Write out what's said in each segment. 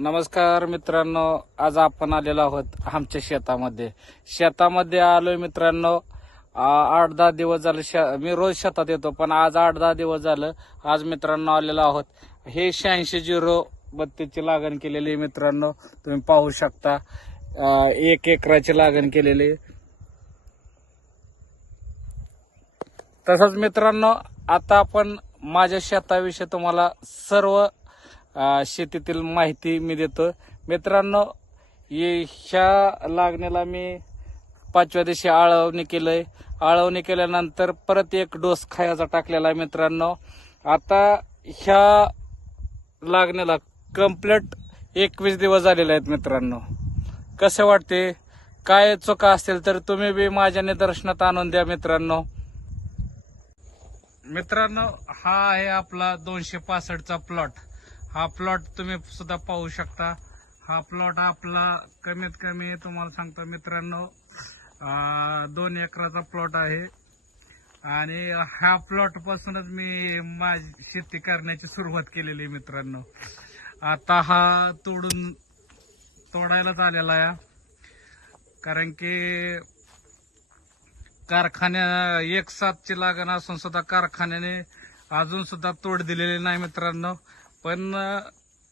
नमस्कार मित्रांनो आज आपण आलेलो आहोत आमच्या शेतामध्ये. शेतामध्ये आलोय मित्रांनो आठ दहा दिवस झाले शे- मी रोज शेतात येतो पण आज आठ दहा दिवस झालं आज मित्रांनो आलेलो आहोत. हे शहाऐंशी झिरो बत्तीसची लागण केलेली आहे मित्रांनो तुम्ही पाहू शकता. एक एकराची लागण केलेली आहे. तसंच मित्रांनो आता आपण माझ्या शेताविषयी तुम्हाला सर्व शेतीतील माहिती मी देतो. मित्रांनो ये- ह्या लागण्याला मी पाचव्या दिवशी आळवणी केलंय. आळवणी केल्यानंतर परत एक डोस खायचा टाकलेला आहे मित्रांनो. आता ह्या लागण्याला कंप्लीट एकवीस दिवस झालेले आहेत मित्रांनो. कसे वाटते? काय चुका असतील तर तुम्ही बी माझ्या निदर्शनात आणून द्या मित्रांनो. मित्रांनो हा आहे आपला दोनशे पासष्टचा प्लॉट हा प्लॉट तुम्ही सुद्धा पाहू शकता. हा प्लॉट आपला कमीत कमी तुम्हाला सांगतो मित्रांनो दोन एकराचा प्लॉट आहे. आणि ह्या प्लॉट पासूनच मी माझी शेती करण्याची सुरुवात केलेली आहे मित्रांनो. आता हा तोडून तोडायलाच आलेला आहे. कारण की कारखान्या एक सातची लागण असून सुद्धा कारखान्याने अजून सुद्धा तोड दिलेली नाही मित्रांनो. पण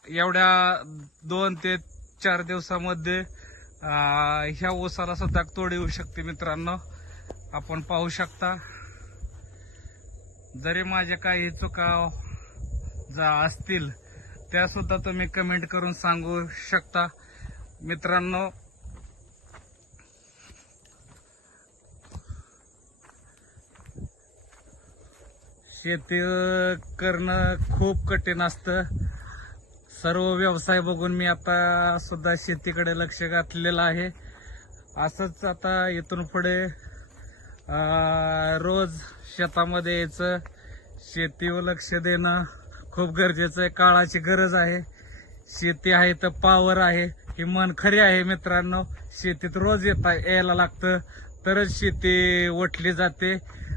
एवढ्या दोन ते चार दिवसामध्ये ह्या ओसाला सुद्धा तोड येऊ शकते मित्रांनो. आपण पाहू शकता. जरी माझ्या काही चुका जा असतील त्या सुद्धा तुम्ही कमेंट करून सांगू शकता. मित्रांनो शेती करणं खूप कठीण असतं. सर्व व्यवसाय बघून मी आता सुद्धा शेतीकडे लक्ष घातलेलं आहे. असंच आता इथून पुढे रोज शेतामध्ये यायचं शेतीवर लक्ष देणं खूप गरजेचं आहे काळाची गरज आहे. शेती आहे तर पावर आहे. ही मन खरी आहे मित्रांनो. शेतीत रोज येता यायला लागतं. तरच शेती वटली जाते.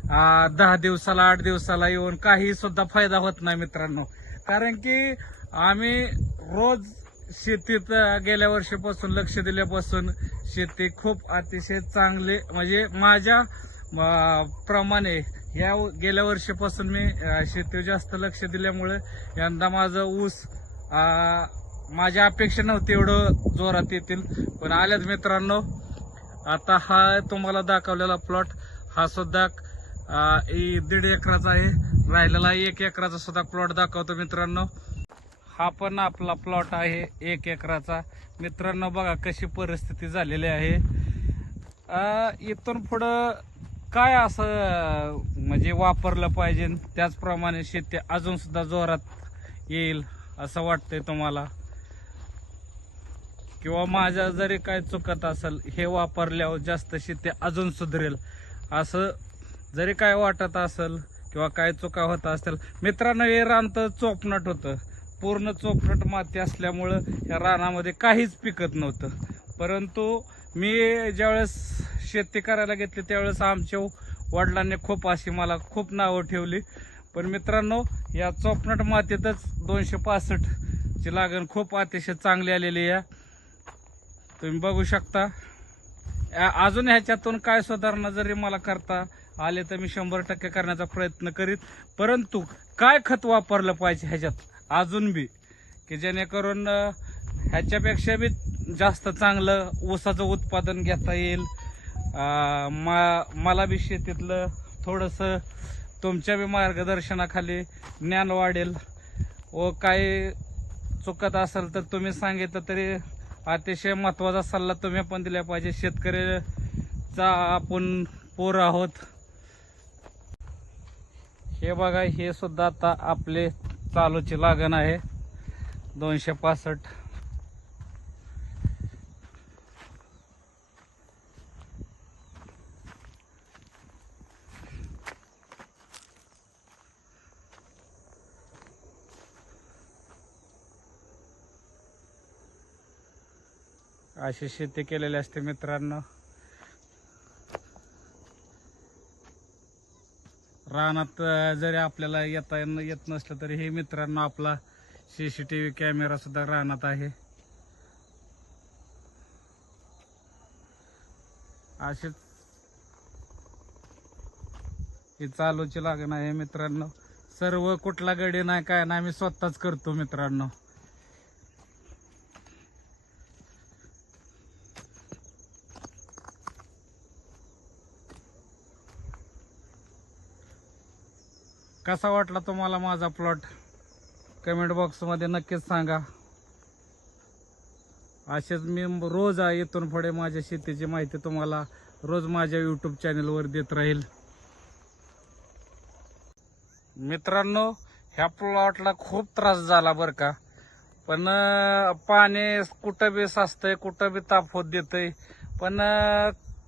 दहा दिवसाला आठ दिवसाला येऊन काही सुद्धा फायदा होत नाही मित्रांनो. कारण की आम्ही रोज शेतीत गेल्या वर्षीपासून लक्ष दिल्यापासून शेती खूप अतिशय चांगली म्हणजे माझ्या प्रमाणे या गेल्या वर्षीपासून मी शेतीवर जास्त लक्ष दिल्यामुळे यंदा माझं ऊस माझ्या अपेक्षा नव्हती एवढं जोरात येतील. पण आल्यात मित्रांनो आता हा तुम्हाला दाखवलेला प्लॉट हा सुद्धा दीड एकराचा आहे. राहिलेला एक एकराचा सुद्धा प्लॉट दाखवतो मित्रांनो. हा पण आपला प्लॉट आहे एक एकराचा. मित्रांनो बघा कशी परिस्थिती झालेली आहे. इथून पुढं काय असं म्हणजे वापरलं पाहिजे? त्याचप्रमाणे शेती अजून सुद्धा जोरात येईल असं वाटतंय तुम्हाला. किंवा माझ्या जरी काय चुकत असेल हे वापरल्यावर जास्त शेती अजून सुधरेल असं जरी काय वाटत असेल किंवा काय चुका होत असेल मित्रांनो हे रान तर चोपनट होतं. पूर्ण चोपनट माती असल्यामुळं या रानामध्ये काहीच पिकत नव्हतं. परंतु मी ज्यावेळेस शेती करायला घेतली त्यावेळेस आमच्या वडिलांनी खूप अशी मला खूप नावं ठेवली. पण मित्रांनो या चोपनट मातीतच दोनशे पासष्ट ची लागण खूप अतिशय चांगली आलेली आहे. तुम्ही बघू शकता. अजून ह्याच्यातून काय सुधारणा जरी मला करता आले तर मी शंभर टक्के करण्याचा प्रयत्न करीत. परंतु काय खत वापरलं पाहिजे ह्याच्यात? अजून बी. की जेणेकरून ह्याच्यापेक्षा बी जास्त चांगलं ऊसाचं उत्पादन घेता येईल. मा- मला बी शेतीतलं थोडंसं तुमच्या बी मार्गदर्शनाखाली ज्ञान वाढेल. व काही चुकत असेल तर तुम्ही सांगितलं तरी अतिशय महत्त्वाचा सल्ला तुम्ही पण दिला पाहिजे. शेतकऱ्याचा आपण पोर आहोत. हे बघा हे सुद्धा आता आपले चालूची लागण आहे. दोनशे पासष्ट. अशी शेती केलेली असते मित्रांनो. वाहनात जरी आपल्याला येता येत नसलं तरी हे मित्रांनो आपला C C T V camera सुद्धा राहणार आहे. अशीच ही चालूची लागण आहे मित्रांनो. सर्व कुठला गडी नाही काय ना आम्ही स्वतःच करतो मित्रांनो. कसा वाटला तुम्हाला माझा प्लॉट कमेंट बॉक्समध्ये नक्कीच सांगा. असेच मी रोज आ- इथून पुढे माझ्या शेतीची माहिती तुम्हाला रोज माझ्या यूट्यूब चॅनलवर देत राहील. मित्रांनो ह्या प्लॉटला खूप त्रास झाला बरं का. पण पाणी कुठं बी साचतंय कुठं बी ताप होत देतय पण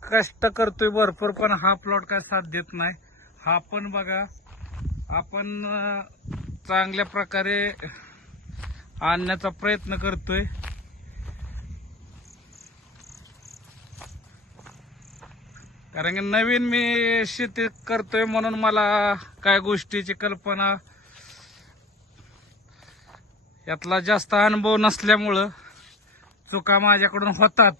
कष्ट करतोय भरपूर पण हा प्लॉट काय साथ देत नाही. हा पण बघा आपण चांगल्या प्रकारे आणण्याचा प्रयत्न करतोय. कारण की नवीन मी शेती करतोय म्हणून मला काय गोष्टीची कल्पना यातला जास्त अनुभव नसल्यामुळं चुका माझ्याकडून होतात.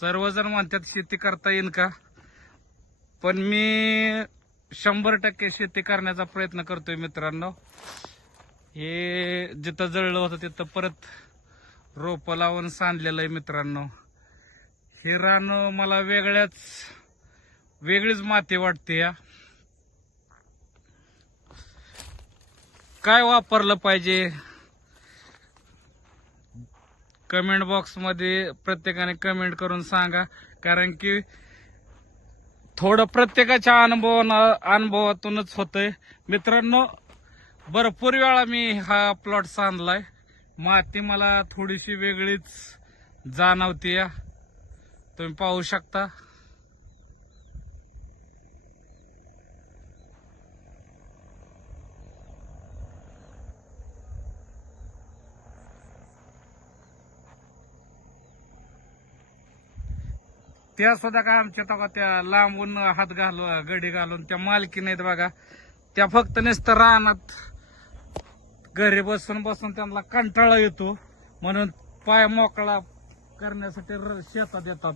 सर्वजण म्हणतात शेती करता येईल का? पण मी शंभर टक्के शेती करण्याचा प्रयत्न करतोय मित्रांनो. हे जिथं जळलं होतं तिथं परत रोपं लावून सांडलेलं आहे मित्रांनो. हे रान मला वेगळ्याच वेगळीच माती वाटते या. काय वापरलं पाहिजे? कमेंट बॉक्समध्ये प्रत्येकाने कमेंट करून सांगा. कारण की थोडं प्रत्येकाच्या अनुभवाना अनुभवातूनच होतंय. मित्रांनो भरपूर वेळा मी हा प्लॉट सांधलाय माती मला थोडीशी वेगळीच जाणवते या तुम्ही पाहू शकता. त्या सुद्धा काय आमच्या तेव्हा त्या लांबून हात घालू गडी घालून त्या मालकी नाहीत बघा. त्या फक्त नुसतं रानात घरी बसून बसून त्यांना कंटाळा येतो. म्हणून पाय मोकळा करण्यासाठी र- शेतात येतात.